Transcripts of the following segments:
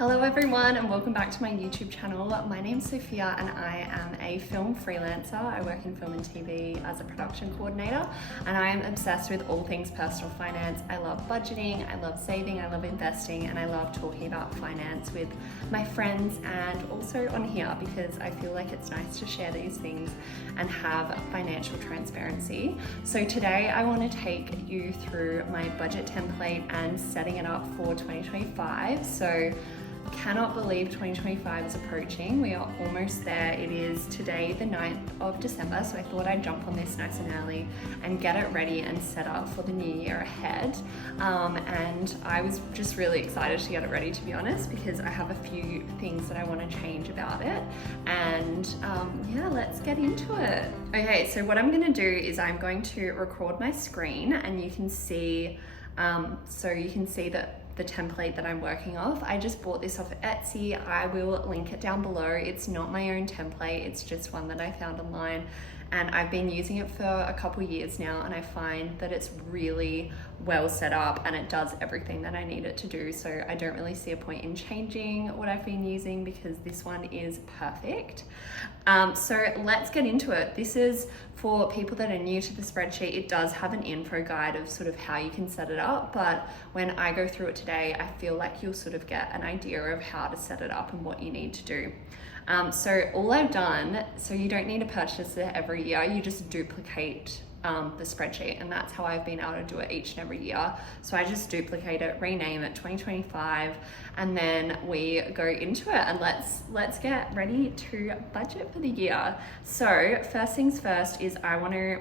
Hello everyone and welcome back to my YouTube channel. My name's Sophia and I am a film freelancer. I work in film and TV as a production coordinator and I am obsessed with all things personal finance. I love budgeting, I love saving, I love investing, and I love talking about finance with my friends and also on here because I feel like it's nice to share these things and have financial transparency. So today I want to take you through my budget template and setting it up for 2025. So cannot believe 2025 is approaching. We are almost there. It is today the 9th of December, so I thought I'd jump on this nice and early and get it ready and set up for the new year ahead. And I was just really excited to get it ready, to be honest, because I have a few things that I want to change about it. And yeah, let's get into it. Okay, so what I'm going to do is I'm going to record my screen and you can see that the template that I'm working off. I just bought this off Etsy. I will link it down below. It's not my own template, it's just one that I found online. And I've been using it for a couple years now and I find that it's really well set up and it does everything that I need it to do. So I don't really see a point in changing what I've been using because this one is perfect. So let's get into it. This is for people that are new to the spreadsheet. It does have an info guide of sort of how you can set it up, but when I go through it today, I feel like you'll sort of get an idea of how to set it up and what you need to do. So all I've done, so you don't need to purchase it every year, you just duplicate the spreadsheet, and that's how I've been able to do it each and every year. So I just duplicate it, rename it 2025, and then we go into it and let's get ready to budget for the year. So first things first is I want to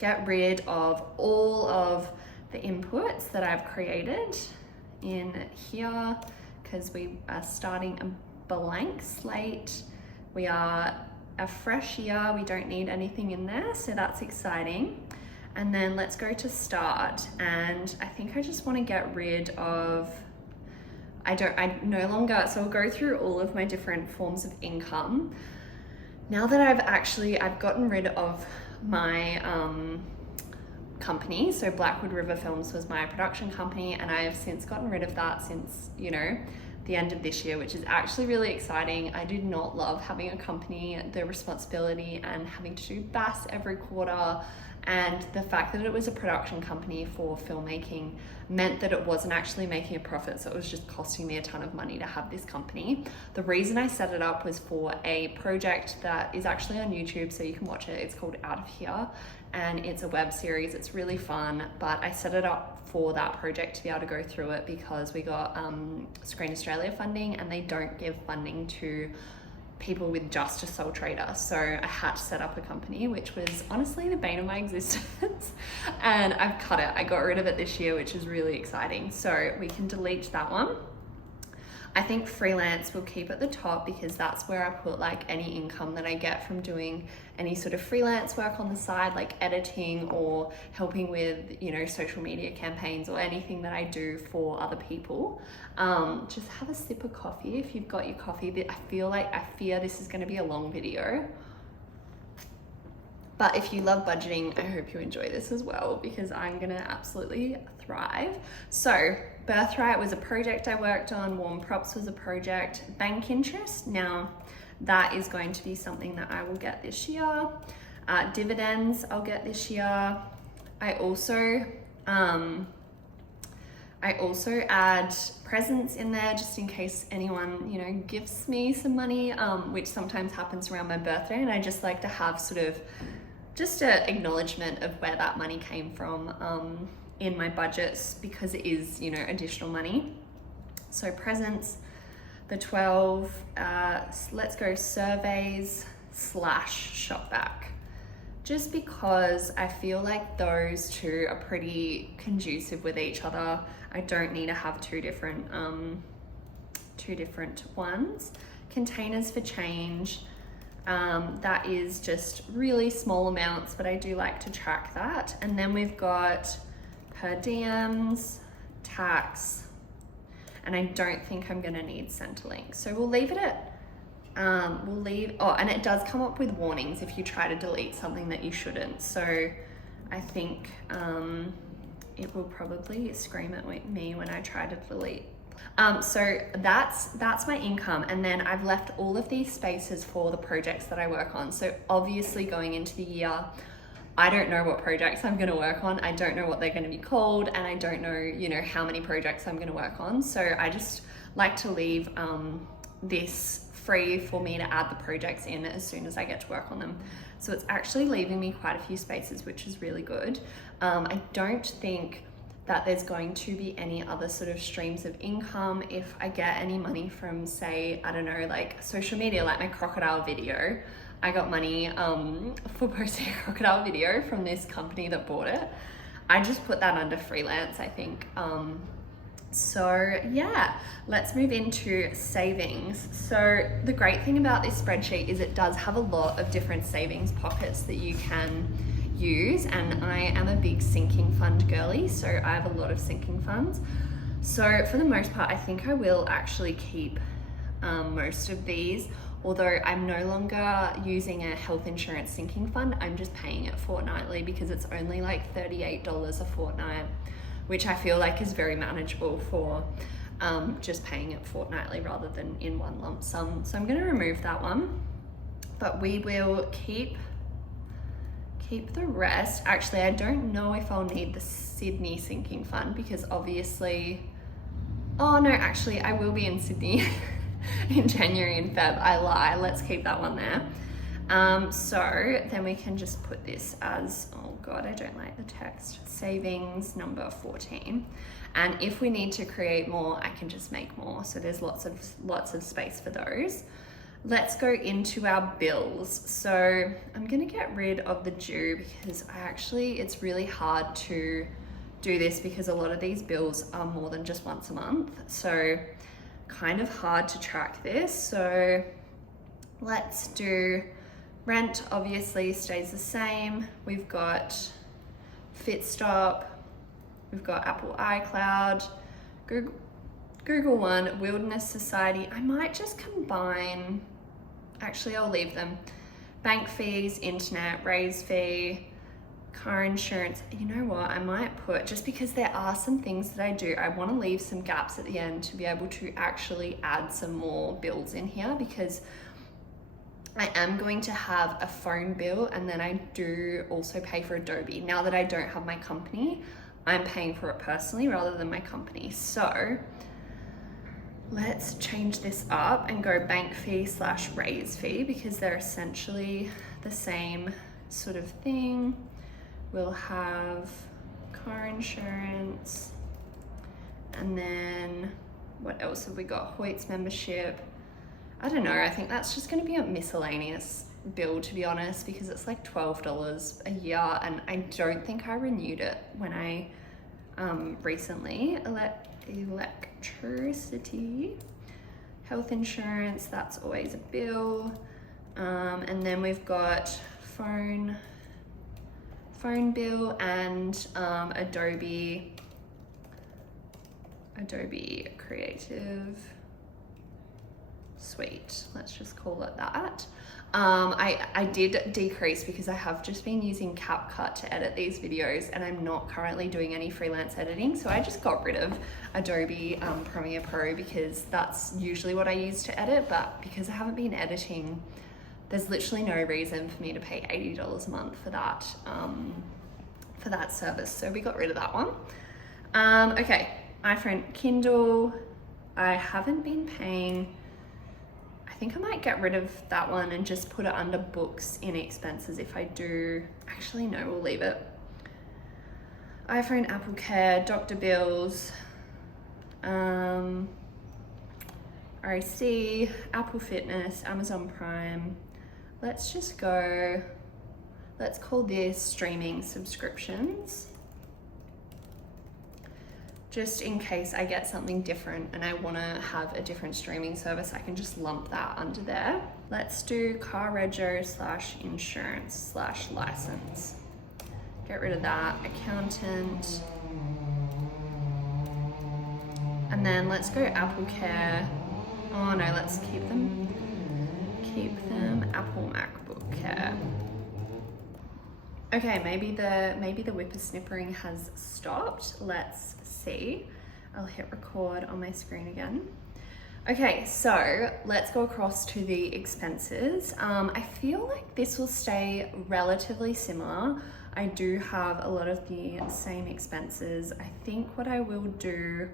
get rid of all of the inputs that I've created in here because we are starting a blank slate. We are a fresh year, we don't need anything in there, so that's exciting. And then let's go to start, and I think I just want to get rid of, I no longer, so I'll go through all of my different forms of income. Now that I've gotten rid of my company, so Blackwood River Films was my production company, and I have since gotten rid of that since, the end of this year, which is actually really exciting. I did not love having a company, the responsibility and having to do BAS every quarter, and the fact that it was a production company for filmmaking meant that it wasn't actually making a profit, so it was just costing me a ton of money to have this company. The reason I set it up was for a project that is actually on YouTube, so you can watch it. It's called Out of Here, and it's a web series. It's really fun, but I set it up for that project to be able to go through it because we got Screen Australia funding, and they don't give funding to people with just a sole trader. So I had to set up a company, which was honestly the bane of my existence. And I've cut it. I got rid of it this year, which is really exciting. So we can delete that one. I think freelance will keep at the top because that's where I put like any income that I get from doing any sort of freelance work on the side, like editing or helping with, social media campaigns or anything that I do for other people. Just have a sip of coffee if you've got your coffee. I fear this is going to be a long video. But if you love budgeting, I hope you enjoy this as well because I'm gonna absolutely thrive. So Birthright was a project I worked on, Warm Props was a project, bank interest, now that is going to be something that I will get this year. Dividends I'll get this year. I also add presents in there just in case anyone, gifts me some money, which sometimes happens around my birthday, and I just like to have sort of just an acknowledgement of where that money came from in my budgets because it is, additional money. So presents, the 12, let's go surveys / shop back. Just because I feel like those two are pretty conducive with each other. I don't need to have two different ones. Containers for change. That is just really small amounts, but I do like to track that. And then we've got per diems, tax, and I don't think I'm gonna need Centrelink. So we'll leave it at, and it does come up with warnings if you try to delete something that you shouldn't. So I think it will probably scream at me when I try to delete So that's my income, and then I've left all of these spaces for the projects that I work on. So obviously going into the year, I don't know what projects I'm going to work on. I don't know what they're going to be called, and I don't know, you know, how many projects I'm going to work on. So I just like to leave this free for me to add the projects in as soon as I get to work on them. So it's actually leaving me quite a few spaces, which is really good. I don't think that there's going to be any other sort of streams of income if I get any money from, say, I don't know, like social media, like my crocodile video. I got money for posting a crocodile video from this company that bought it. I just put that under freelance, I think. So yeah, let's move into savings. So the great thing about this spreadsheet is it does have a lot of different savings pockets that you can use, and I am a big sinking fund girly, so I have a lot of sinking funds. So for the most part, I think I will actually keep most of these, although I'm no longer using a health insurance sinking fund. I'm just paying it fortnightly because it's only like $38 a fortnight, which I feel like is very manageable for just paying it fortnightly rather than in one lump sum. So I'm going to remove that one, but we will keep the rest. Actually, I don't know if I'll need the Sydney sinking fund because obviously, oh no, actually I will be in Sydney in January and Feb. I lie, let's keep that one there. So then we can just put this as, oh God, I don't like the text, savings number 14. And if we need to create more, I can just make more. So there's lots of space for those. Let's go into our bills. So I'm gonna get rid of the due because it's really hard to do this because a lot of these bills are more than just once a month. So kind of hard to track this. So let's do rent, obviously stays the same. We've got Fitstop, we've got Apple iCloud, Google One, Wilderness Society. I might just combine, actually I'll leave them. Bank fees, internet, raise fee, car insurance. You know what, I might put, just because there are some things that I do, I want to leave some gaps at the end to be able to actually add some more bills in here, because I am going to have a phone bill, and then I do also pay for Adobe. Now that I don't have my company, I'm paying for it personally rather than my company. So let's change this up and go bank fee / raise fee because they're essentially the same sort of thing. We'll have car insurance, and then what else have we got? Hoyt's membership. I don't know, I think that's just gonna be a miscellaneous bill, to be honest, because it's like $12 a year, and I don't think I renewed it when I recently. Electricity, health insurance, that's always a bill. And then we've got phone bill and Adobe Creative Suite, let's just call it that. I did decrease because I have just been using CapCut to edit these videos, and I'm not currently doing any freelance editing, so I just got rid of Adobe Premiere Pro because that's usually what I use to edit, but because I haven't been editing, there's literally no reason for me to pay $80 a month for that service, so we got rid of that one. Okay, iPhone, Kindle, I haven't been paying. I think I might get rid of that one and just put it under books in expenses if I do. Actually, no, we'll leave it. iPhone, Apple Care, doctor bills, RAC, Apple Fitness, Amazon Prime. Let's just go, let's call this streaming subscriptions. Just in case I get something different and I want to have a different streaming service, I can just lump that under there. Let's do car rego / insurance / license. Get rid of that. Accountant. And then let's go Apple Care. Oh no, let's keep them. Apple MacBook Care. Okay, maybe the whippersnippering has stopped. Let's see. I'll hit record on my screen again. Okay, so let's go across to the expenses. I feel like this will stay relatively similar. I do have a lot of the same expenses. I think what I will do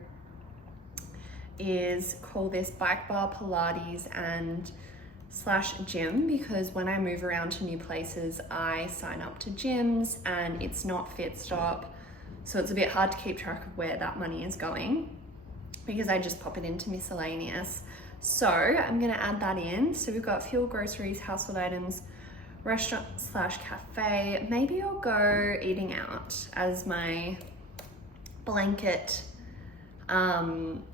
is call this bike bar, Pilates and / gym, because when I move around to new places, I sign up to gyms and it's not FitStop. So it's a bit hard to keep track of where that money is going, because I just pop it into miscellaneous. So I'm gonna add that in. So we've got fuel, groceries, household items, restaurant / cafe. Maybe I'll go eating out as my blanket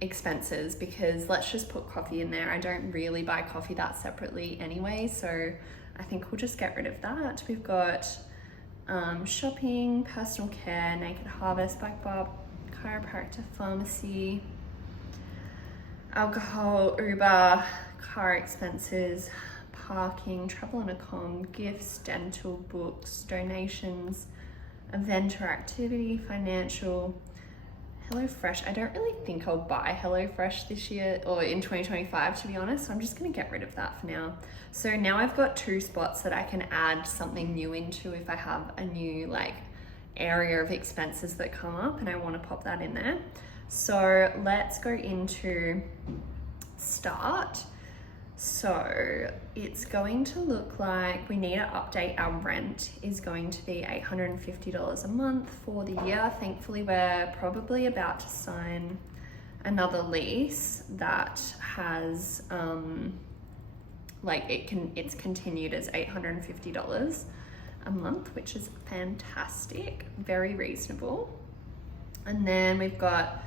expenses, because let's just put coffee in there. I don't really buy coffee that separately anyway, so I think we'll just get rid of that. We've got shopping, personal care, Naked Harvest, bike bar, chiropractor, pharmacy, alcohol, Uber, car expenses, parking, travel and accom, gifts, dental, books, donations, event or activity, financial, HelloFresh. I don't really think I'll buy HelloFresh this year or in 2025, to be honest. So I'm just gonna get rid of that for now. So now I've got 2 spots that I can add something new into if I have a new like area of expenses that come up and I want to pop that in there. So let's go into start. So it's going to look like we need to update our rent is going to be $850 a month for the year. Thankfully, we're probably about to sign another lease that has it's continued as $850 a month, which is fantastic, very reasonable. And then we've got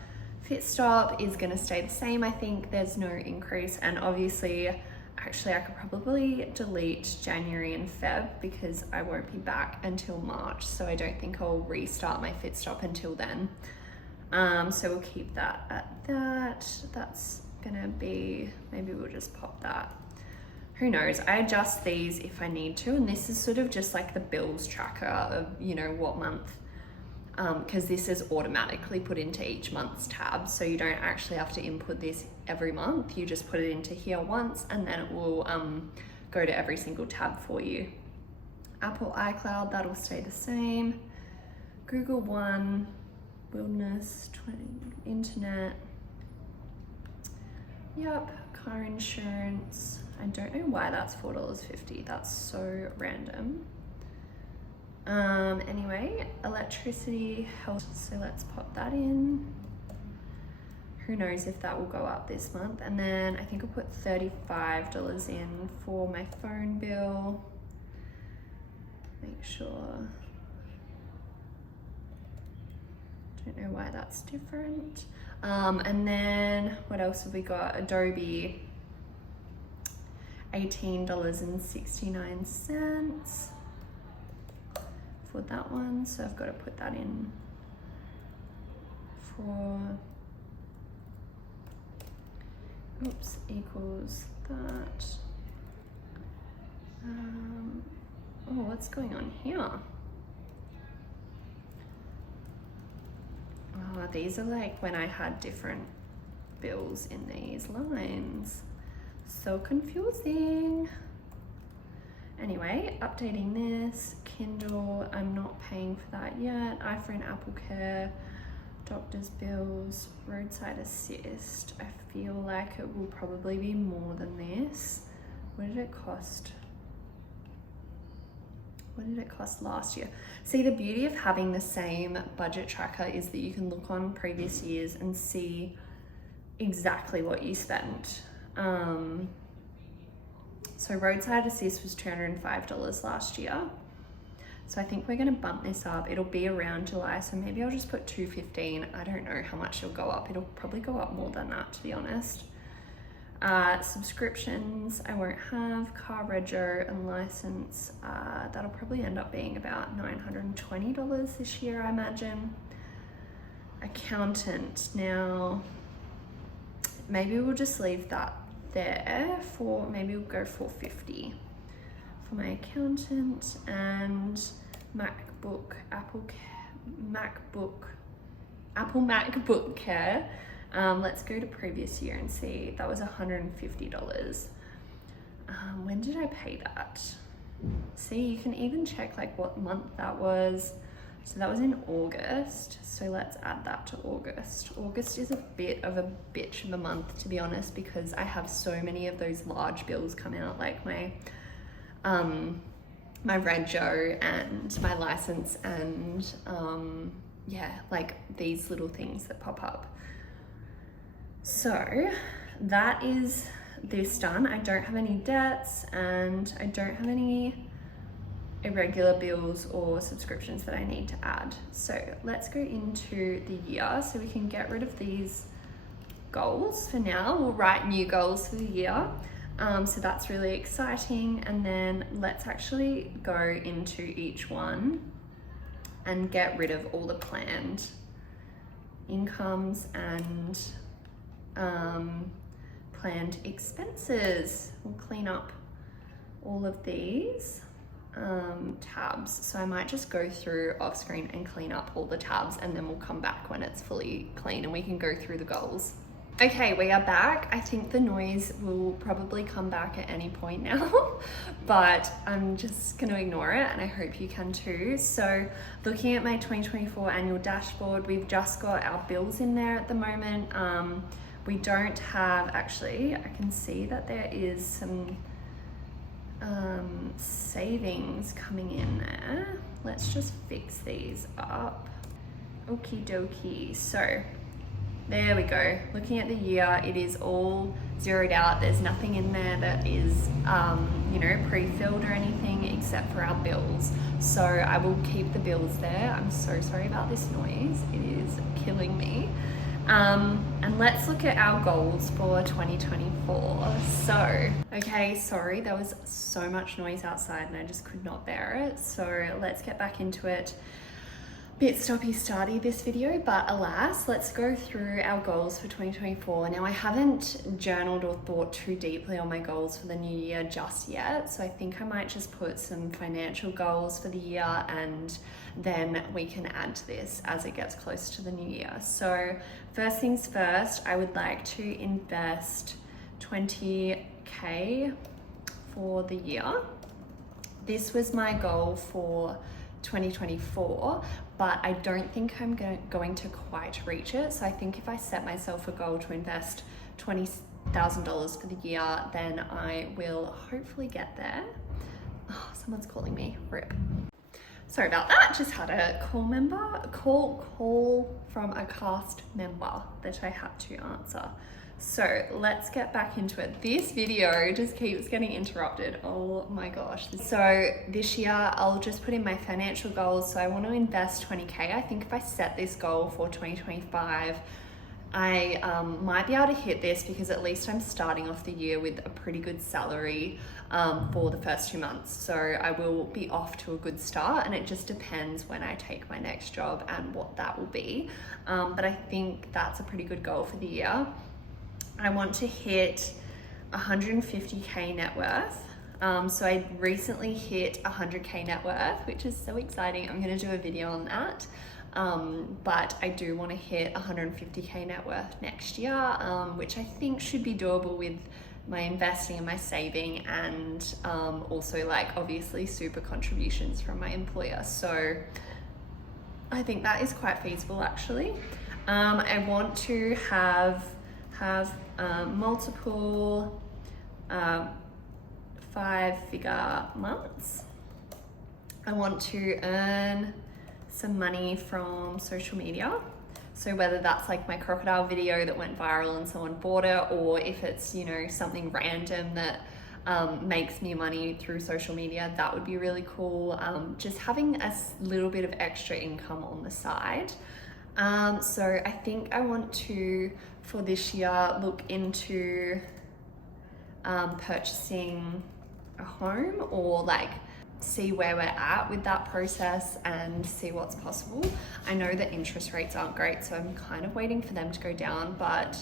FitStop is going to stay the same. I think there's no increase, and obviously actually I could probably delete January and Feb because I won't be back until March, so I don't think I'll restart my FitStop until then. So we'll keep that at that. That's gonna be, maybe we'll just pop that. Who knows? I adjust these if I need to, and this is sort of just like the bills tracker of, you know, what month, because this is automatically put into each month's tab, so you don't actually have to input this every month. You just put it into here once and then it will go to every single tab for you. Apple iCloud, that'll stay the same. Google One, Wilderness, 20, internet. Yep, car insurance. I don't know why that's $4.50. That's so random. Anyway, electricity, health, so let's pop that in. Who knows if that will go up this month. And then I think I'll put $35 in for my phone bill. Make sure. Don't know why that's different. And then what else have we got? Adobe, $18.69 for that one. So I've got to put that in for, oops, equals that. Oh, what's going on here? Oh, these are like when I had different bills in these lines. So confusing. Anyway, updating this. Kindle, I'm not paying for that yet. iPhone, Apple Care, doctor's bills, roadside assist. I feel like it will probably be more than this. What did it cost? What did it cost last year? See, the beauty of having the same budget tracker is that you can look on previous years and see exactly what you spent. So roadside assist was $205 last year. So I think we're gonna bump this up. It'll be around July, so maybe I'll just put $215. I don't know how much it'll go up. It'll probably go up more than that, to be honest. Subscriptions, I won't have. Car rego and license, that'll probably end up being about $920 this year, I imagine. Accountant, now, maybe we'll just leave that there for, maybe we'll go $450 for my accountant. And MacBook, MacBook Apple MacBook Care. Let's go to previous year and see. That was $150. When did I pay that? See, you can even check like what month that was. So that was in August. So let's add that to August. August is a bit of a bitch of a month, to be honest, because I have so many of those large bills come out, like my rego and my license and yeah, like these little things that pop up. So that is this done. I don't have any debts and I don't have any irregular bills or subscriptions that I need to add. So let's go into the year so we can get rid of these goals for now. We'll write new goals for the year. So that's really exciting. And then let's actually go into each one and get rid of all the planned incomes and planned expenses. We'll clean up all of these tabs. So I might just go through off screen and clean up all the tabs, and then we'll come back when it's fully clean and we can go through the goals. Okay, we are back. I think the noise will probably come back at any point now, but I'm just going to ignore it, and I hope you can too. So looking at my 2024 annual dashboard, we've just got our bills in there at the moment. We don't have, actually, I can see that there is some savings coming in there. Let's just fix these up. Okie dokie. So there we go. Looking at the year, it is all zeroed out. There's nothing in there that is, you know, pre-filled or anything except for our bills. So I will keep the bills there. I'm so sorry about this noise. It is killing me. And let's look at our goals for 2024. So, okay, sorry, there was so much noise outside and I just could not bear it. So let's get back into it. Bit stoppy-starty this video, but alas, let's go through our goals for 2024. Now, I haven't journaled or thought too deeply on my goals for the new year just yet, so I think I might just put some financial goals for the year and then we can add to this as it gets close to the new year. So first things first, I would like to invest 20K for the year. This was my goal for 2024, but I don't think I'm going to quite reach it. So I think if I set myself a goal to invest $20,000 for the year, then I will hopefully get there. Oh, someone's calling me, rip. Sorry about that, just had a call from a cast member that I had to answer. So let's get back into it. This video just keeps getting interrupted. Oh my gosh. So this year I'll just put in my financial goals. So I want to invest 20K. I think if I set this goal for 2025, I might be able to hit this because at least I'm starting off the year with a pretty good salary for the first 2 months. So I will be off to a good start, and it just depends when I take my next job and what that will be. But I think that's a pretty good goal for the year. I want to hit 150K net worth. So I recently hit 100K net worth, which is so exciting. I'm going to do a video on that. But I do want to hit 150K net worth next year, which I think should be doable with my investing and my saving, and also like obviously super contributions from my employer. So I think that is quite feasible actually. I want to have multiple 5-figure months. I want to earn some money from social media. So whether that's like my crocodile video that went viral and someone bought it, or if it's, you know, something random that makes me money through social media, that would be really cool. Just having a little bit of extra income on the side. So I think I want to, for this year, look into purchasing a home, or like see where we're at with that process and see what's possible. I know that interest rates aren't great, so I'm kind of waiting for them to go down, but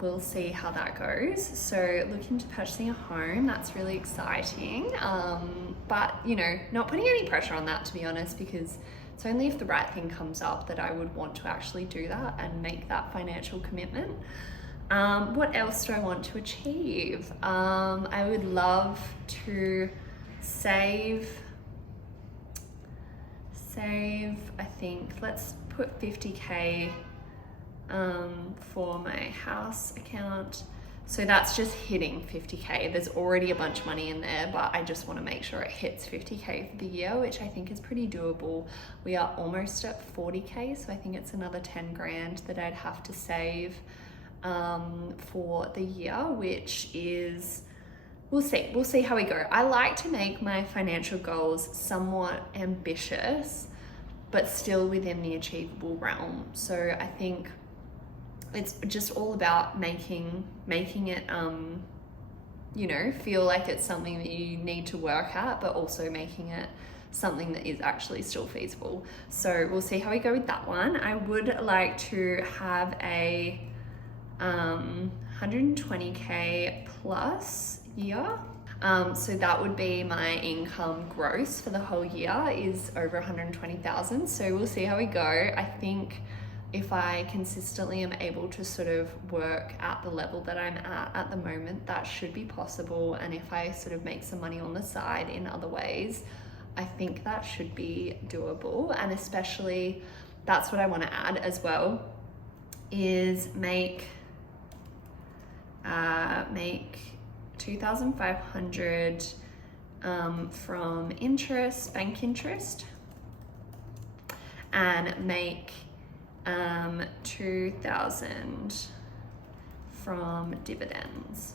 we'll see how that goes. So looking to purchasing a home, that's really exciting. But you know, not putting any pressure on that, to be honest, because it's only if the right thing comes up that I would want to actually do that and make that financial commitment. What else do I want to achieve? I would love to save, I think, let's put 50K for my house account. So that's just hitting 50K. There's already a bunch of money in there, but I just want to make sure it hits 50K for the year, which I think is pretty doable. We are almost at 40K, so I think it's another 10 grand that I'd have to save for the year, which is, we'll see how we go. I like to make my financial goals somewhat ambitious, but still within the achievable realm. So I think it's just all about making it, you know, feel like it's something that you need to work at, but also making it something that is actually still feasible. So we'll see how we go with that one. I would like to have a 120K plus year. So that would be my income gross for the whole year is over 120,000. So we'll see how we go. I think if I consistently am able to sort of work at the level that I'm at the moment, that should be possible. And if I sort of make some money on the side in other ways, I think that should be doable. And especially, that's what I want to add as well, is make 2,500 from interest, bank interest, and make 2,000 from dividends.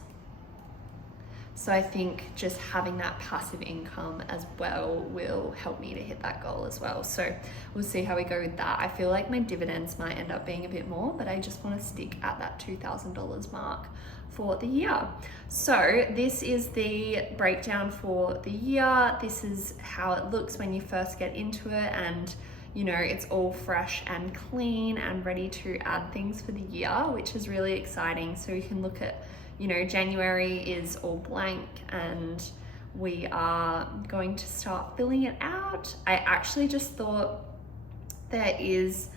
So I think just having that passive income as well will help me to hit that goal as well. So we'll see how we go with that. I feel like my dividends might end up being a bit more, but I just want to stick at that $2,000 mark for the year. So this is the breakdown for the year. This is how it looks when you first get into it, and you know, it's all fresh and clean and ready to add things for the year, which is really exciting. So you can look at, you know, January is all blank and we are going to start filling it out. I actually just thought there is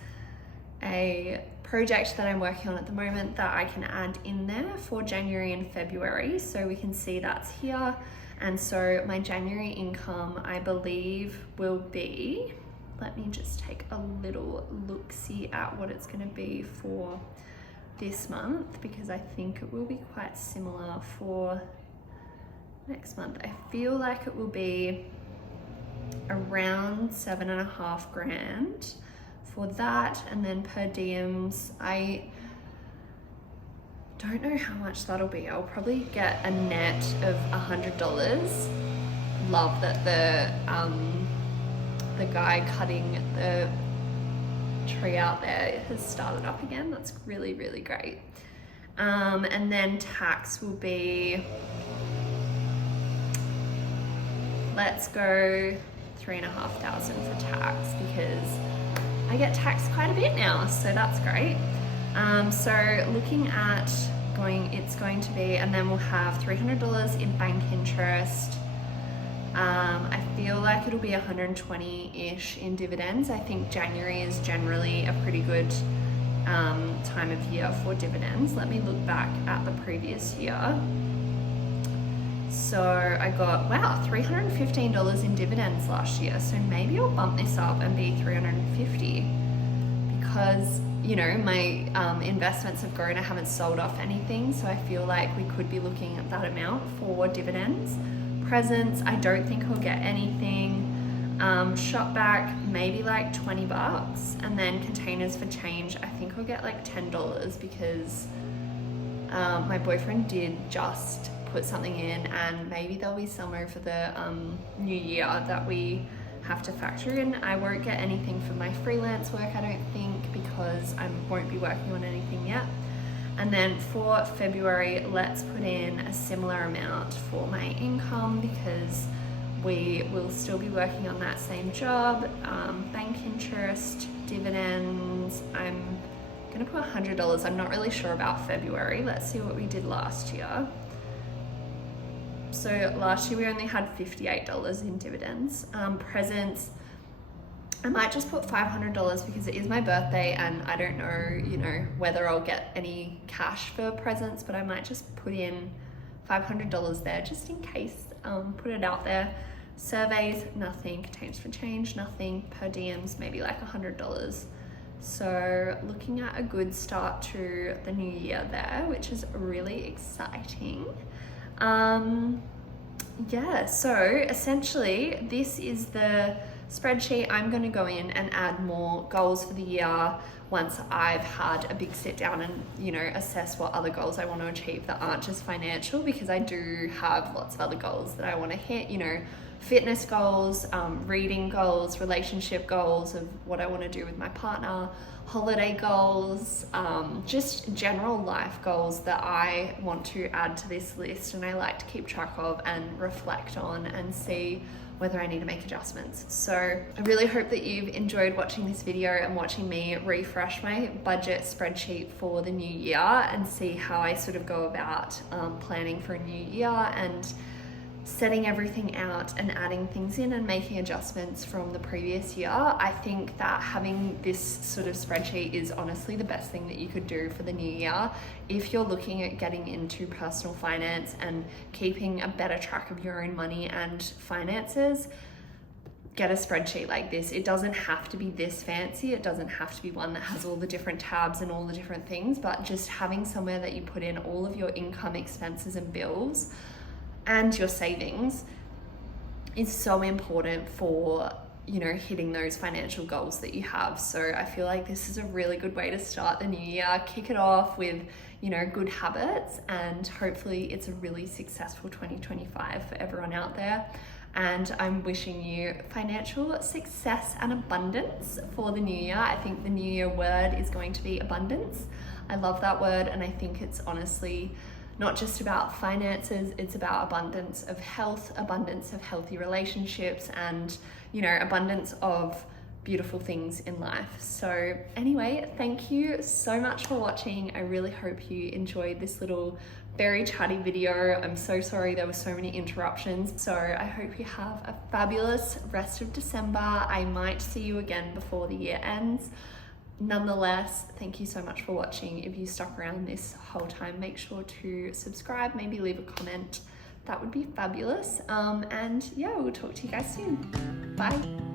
a project that I'm working on at the moment that I can add in there for January and February. So we can see that's here. And so my January income, I believe, will be, let me just take a little look-see at what it's going to be for this month, because I think it will be quite similar for next month. I feel like it will be around 7.5 grand for that, and then per diems, I don't know how much that'll be. I'll probably get a net of $100. Love that the guy cutting the tree out there has started up again. That's really, really great. And then tax will be, let's go 3,500 for tax, because I get taxed quite a bit now, so that's great. So looking at it's going to be, and then we'll have $300 in bank interest. I feel like it'll be 120-ish in dividends. I think January is generally a pretty good time of year for dividends. Let me look back at the previous year. So I got, wow, $315 in dividends last year. So maybe I'll bump this up and be $350, because, you know, my investments have grown. I haven't sold off anything. So I feel like we could be looking at that amount for dividends. Presents, I don't think I'll get anything. Shop back, maybe like 20 bucks. And then containers for change, I think I'll get like $10, because my boyfriend did just put something in, and maybe there'll be some over the new year that we have to factor in. I won't get anything for my freelance work, I don't think, because I won't be working on anything yet. And then for February, let's put in a similar amount for my income, because we will still be working on that same job. Bank interest, dividends, I'm gonna put $100. I'm not really sure about February. Let's see what we did last year. So last year we only had $58 in dividends. Presents, I might just put $500 because it is my birthday and I don't know, you know, whether I'll get any cash for presents, but I might just put in $500 there just in case, put it out there. Surveys, nothing. Containers for change, nothing. Per diems, maybe like $100. So looking at a good start to the new year there, which is really exciting. Yeah, so essentially this is the spreadsheet. I'm going to go in and add more goals for the year once I've had a big sit down and, you know, assess what other goals I want to achieve that aren't just financial, because I do have lots of other goals that I want to hit, you know, fitness goals, reading goals, relationship goals of what I want to do with my partner, holiday goals, just general life goals that I want to add to this list, and I like to keep track of and reflect on and see whether I need to make adjustments. So I really hope that you've enjoyed watching this video and watching me refresh my budget spreadsheet for the new year and see how I sort of go about planning for a new year and setting everything out and adding things in and making adjustments from the previous year. I think that having this sort of spreadsheet is honestly the best thing that you could do for the new year. If you're looking at getting into personal finance and keeping a better track of your own money and finances, get a spreadsheet like this. It doesn't have to be this fancy. It doesn't have to be one that has all the different tabs and all the different things, but just having somewhere that you put in all of your income, expenses, and bills and your savings is so important for, you know, hitting those financial goals that you have. So I feel like this is a really good way to start the new year, kick it off with, you know, good habits, and hopefully it's a really successful 2025 for everyone out there. And I'm wishing you financial success and abundance for the new year. I think the new year word is going to be abundance. I love that word, and I think it's honestly not just about finances, it's about abundance of health, abundance of healthy relationships, and, you know, abundance of beautiful things in life. So anyway, thank you so much for watching. I really hope you enjoyed this little very chatty video. I'm so sorry there were so many interruptions. So I hope you have a fabulous rest of December. I might see you again before the year ends. Nonetheless, thank you so much for watching. If you stuck around this whole time, make sure to subscribe, maybe leave a comment. That would be fabulous. And yeah, we'll talk to you guys soon. Bye.